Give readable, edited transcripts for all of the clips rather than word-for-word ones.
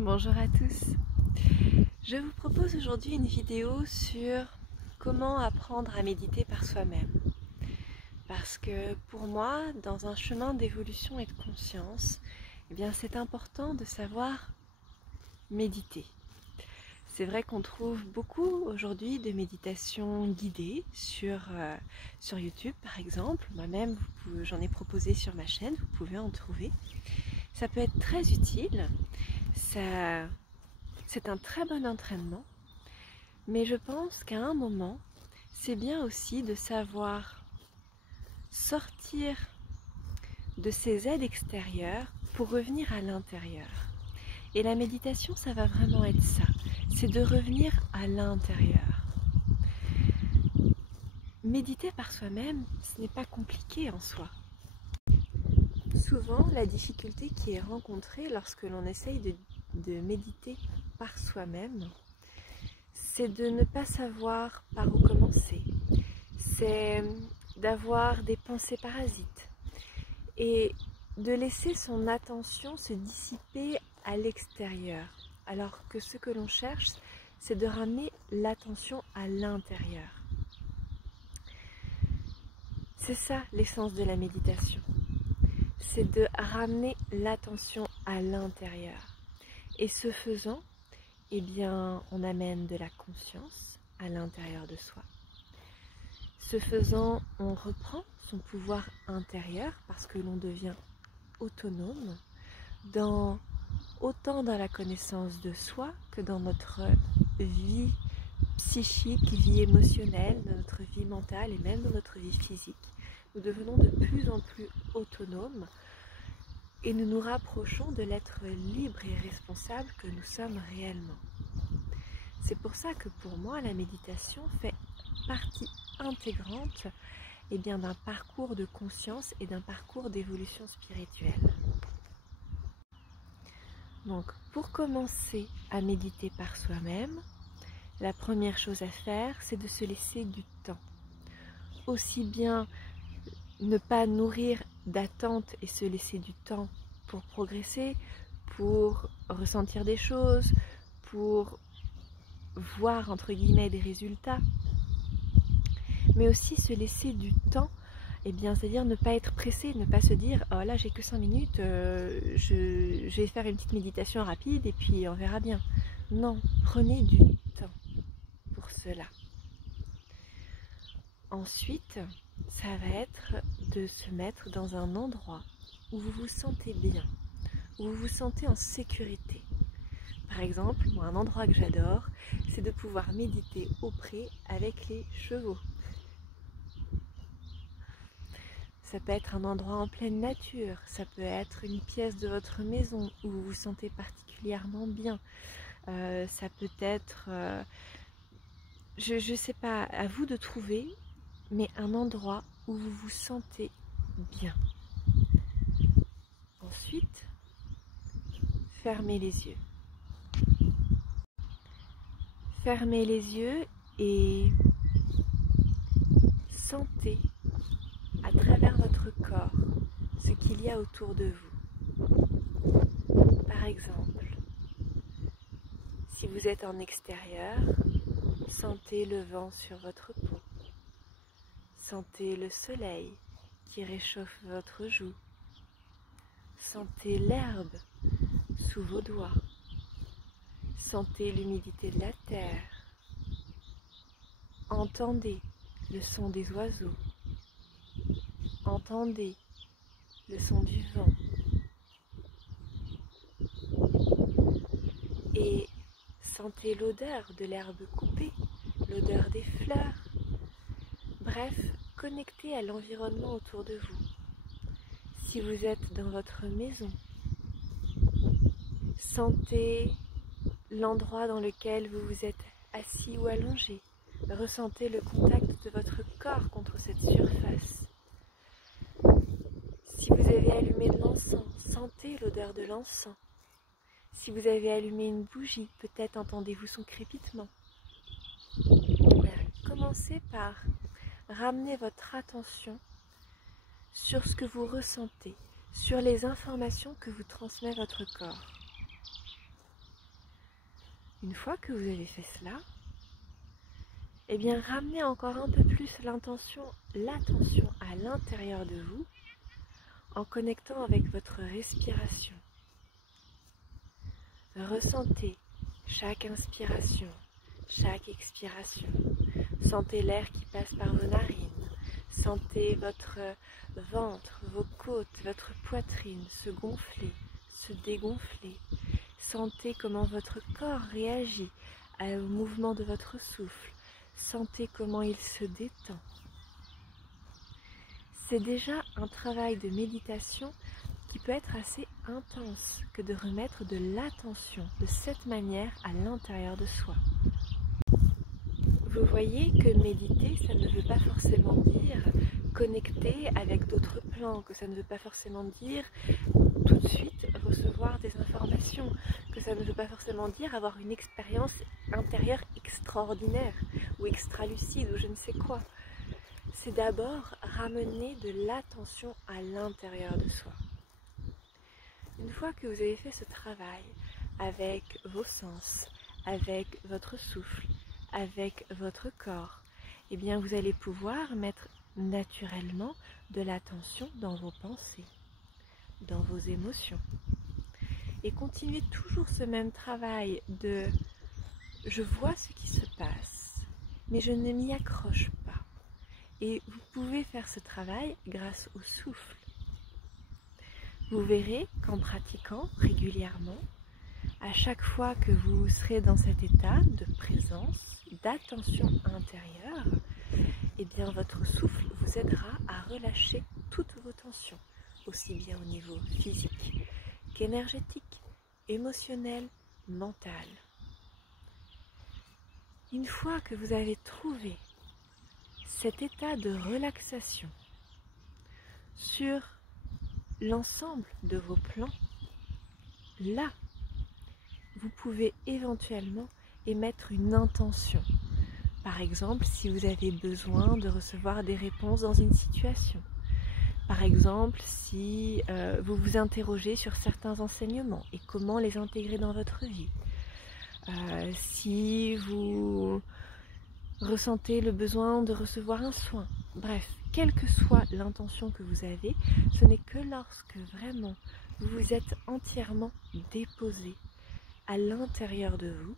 Bonjour à tous. Je vous propose aujourd'hui une vidéo sur comment apprendre à méditer par soi-même. Parce que pour moi, dans un chemin d'évolution et de conscience, c'est important de savoir méditer. C'est vrai qu'on trouve beaucoup aujourd'hui de méditations guidées sur YouTube par exemple. Moi-même, j'en ai proposé sur ma chaîne, vous pouvez en trouver. Ça peut être très utile. C'est un très bon entraînement, mais je pense qu'à un moment, c'est bien aussi de savoir sortir de ces aides extérieures pour revenir à l'intérieur. Et la méditation, ça va vraiment être ça, c'est de revenir à l'intérieur. Méditer par soi-même, ce n'est pas compliqué en soi. Souvent, la difficulté qui est rencontrée lorsque l'on essaye de méditer par soi-même, c'est de ne pas savoir par où commencer, c'est d'avoir des pensées parasites et de laisser son attention se dissiper à l'extérieur, alors que ce que l'on cherche, c'est de ramener l'attention à l'intérieur. C'est ça l'essence de la méditation, c'est de ramener l'attention à l'intérieur. Et ce faisant, on amène de la conscience à l'intérieur de soi. Ce faisant, on reprend son pouvoir intérieur parce que l'on devient autonome, autant dans la connaissance de soi que dans notre vie psychique, vie émotionnelle, dans notre vie mentale et même dans notre vie physique. Nous devenons de plus en plus autonomes et nous nous rapprochons de l'être libre et responsable que nous sommes réellement. C'est pour ça que pour moi, la méditation fait partie intégrante d'un parcours de conscience et d'un parcours d'évolution spirituelle. Donc, pour commencer à méditer par soi-même, la première chose à faire, c'est de se laisser du temps. Aussi bien ne pas nourrir d'attente et se laisser du temps pour progresser, pour ressentir des choses, pour voir entre guillemets des résultats, mais aussi se laisser du temps, c'est-à-dire ne pas être pressé, ne pas se dire oh là j'ai que 5 minutes, je vais faire une petite méditation rapide et puis on verra bien. Non, prenez du temps pour cela. Ensuite, ça va être de se mettre dans un endroit où vous vous sentez bien, où vous vous sentez en sécurité. Par exemple, moi, un endroit que j'adore, c'est de pouvoir méditer au pré avec les chevaux. Ça peut être un endroit en pleine nature, ça peut être une pièce de votre maison où vous vous sentez particulièrement bien. Ça peut être, je sais pas, à vous de trouver, mais un endroit où vous vous sentez bien. Ensuite, fermez les yeux. Fermez les yeux et sentez à travers votre corps ce qu'il y a autour de vous. Par exemple, si vous êtes en extérieur, sentez le vent sur votre peau. Sentez le soleil qui réchauffe votre joue. Sentez l'herbe sous vos doigts. Sentez l'humidité de la terre. Entendez le son des oiseaux. Entendez le son du vent. Et sentez l'odeur de l'herbe coupée, l'odeur des fleurs. Bref, connectez à l'environnement autour de vous. Si vous êtes dans votre maison, sentez l'endroit dans lequel vous vous êtes assis ou allongé. Ressentez le contact de votre corps contre cette surface. Si vous avez allumé de l'encens, sentez l'odeur de l'encens. Si vous avez allumé une bougie, peut-être entendez-vous son crépitement. Commencez par ramener votre attention sur ce que vous ressentez, sur les informations que vous transmet votre corps. Une fois que vous avez fait cela, eh bien ramenez encore un peu plus l'attention à l'intérieur de vous en connectant avec votre respiration. Ressentez chaque inspiration, chaque expiration. Sentez l'air qui passe par vos narines. Sentez votre ventre, vos côtes, votre poitrine se gonfler, se dégonfler. Sentez comment votre corps réagit au mouvement de votre souffle. Sentez comment il se détend. C'est déjà un travail de méditation qui peut être assez intense que de remettre de l'attention de cette manière à l'intérieur de soi. Vous voyez que méditer, ça ne veut pas forcément dire connecter avec d'autres plans, que ça ne veut pas forcément dire tout de suite recevoir des informations, que ça ne veut pas forcément dire avoir une expérience intérieure extraordinaire ou extra-lucide ou je ne sais quoi. C'est d'abord ramener de l'attention à l'intérieur de soi. Une fois que vous avez fait ce travail avec vos sens, avec votre souffle, avec votre corps, eh bien vous allez pouvoir mettre naturellement de l'attention dans vos pensées, dans vos émotions. Et continuez toujours ce même travail de « je vois ce qui se passe, mais je ne m'y accroche pas ». Et vous pouvez faire ce travail grâce au souffle. Vous verrez qu'en pratiquant régulièrement, à chaque fois que vous serez dans cet état de présence, d'attention intérieure, eh bien votre souffle vous aidera à relâcher toutes vos tensions, aussi bien au niveau physique qu'énergétique, émotionnel, mental. Une fois que vous avez trouvé cet état de relaxation sur l'ensemble de vos plans, là, vous pouvez éventuellement émettre une intention. Par exemple, si vous avez besoin de recevoir des réponses dans une situation. Par exemple, si vous vous interrogez sur certains enseignements et comment les intégrer dans votre vie. Si vous ressentez le besoin de recevoir un soin. Bref, quelle que soit l'intention que vous avez, ce n'est que lorsque vraiment vous vous êtes entièrement déposé à l'intérieur de vous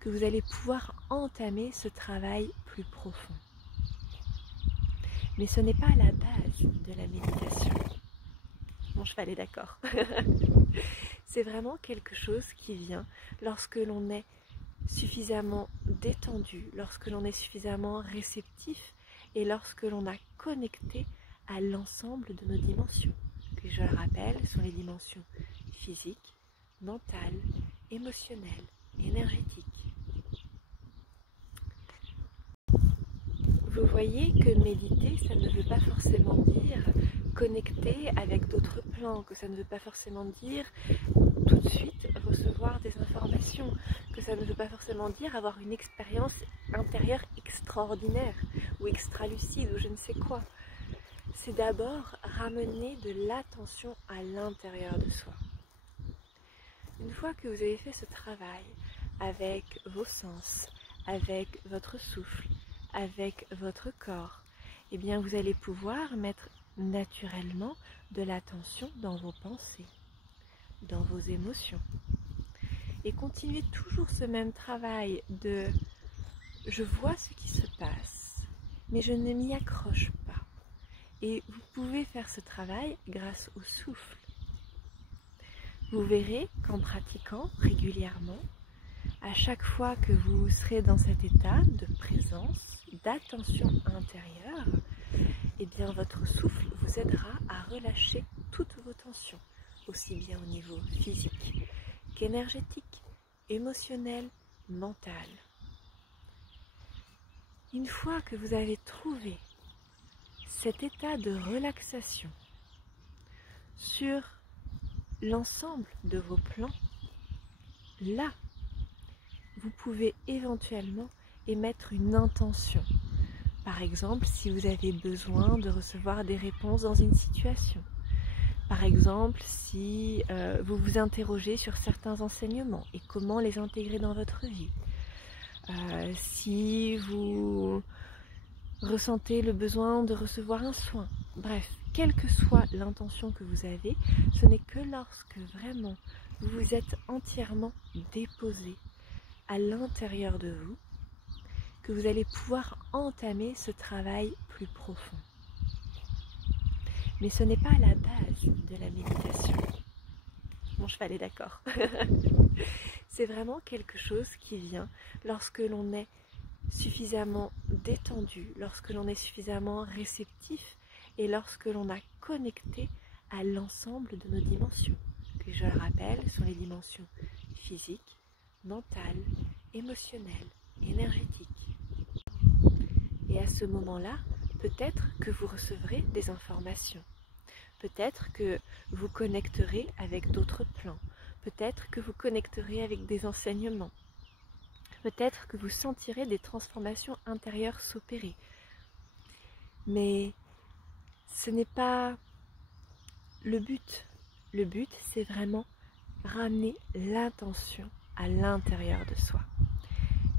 que vous allez pouvoir entamer ce travail plus profond. Mais ce n'est pas la base de la méditation. Mon cheval est d'accord. C'est vraiment quelque chose qui vient lorsque l'on est suffisamment détendu, lorsque l'on est suffisamment réceptif et lorsque l'on a connecté à l'ensemble de nos dimensions, que je le rappelle sont les dimensions physiques, mentales, émotionnelles, énergétiques. Vous voyez que méditer, ça ne veut pas forcément dire connecter avec d'autres plans, que ça ne veut pas forcément dire tout de suite recevoir des informations, que ça ne veut pas forcément dire avoir une expérience intérieure extraordinaire ou extra-lucide ou je ne sais quoi. C'est d'abord ramener de l'attention à l'intérieur de soi. Une fois que vous avez fait ce travail avec vos sens, avec votre souffle, avec votre corps, eh bien vous allez pouvoir mettre naturellement de l'attention dans vos pensées, dans vos émotions. Et continuez toujours ce même travail de « je vois ce qui se passe, mais je ne m'y accroche pas ». Et vous pouvez faire ce travail grâce au souffle. Vous verrez qu'en pratiquant régulièrement, à chaque fois que vous serez dans cet état de présence, d'attention intérieure, eh bien votre souffle vous aidera à relâcher toutes vos tensions, aussi bien au niveau physique qu'énergétique, émotionnel, mental. Une fois que vous avez trouvé cet état de relaxation sur l'ensemble de vos plans, là, vous pouvez éventuellement émettre une intention. Par exemple, si vous avez besoin de recevoir des réponses dans une situation. Par exemple, si vous vous interrogez sur certains enseignements et comment les intégrer dans votre vie. Si vous ressentez le besoin de recevoir un soin. Bref, quelle que soit l'intention que vous avez, ce n'est que lorsque vraiment vous vous êtes entièrement déposé à l'intérieur de vous que vous allez pouvoir entamer ce travail plus profond. Mais ce n'est pas la base de la méditation. Mon cheval est d'accord. C'est vraiment quelque chose qui vient lorsque l'on est suffisamment détendu, lorsque l'on est suffisamment réceptif et lorsque l'on a connecté à l'ensemble de nos dimensions, que je le rappelle sont les dimensions physiques, mentales, émotionnelles, énergétiques. Et à ce moment-là, peut-être que vous recevrez des informations. Peut-être que vous connecterez avec d'autres plans. Peut-être que vous connecterez avec des enseignements. Peut-être que vous sentirez des transformations intérieures s'opérer. Mais ce n'est pas le but. Le but, c'est vraiment ramener l'intention à l'intérieur de soi.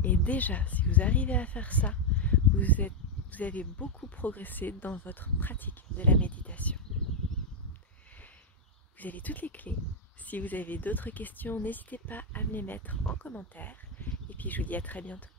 Et déjà, si vous arrivez à faire ça, vous avez beaucoup progressé dans votre pratique de la méditation. Vous avez toutes les clés. Si vous avez d'autres questions, n'hésitez pas à me les mettre en commentaire. Et puis je vous dis à très bientôt.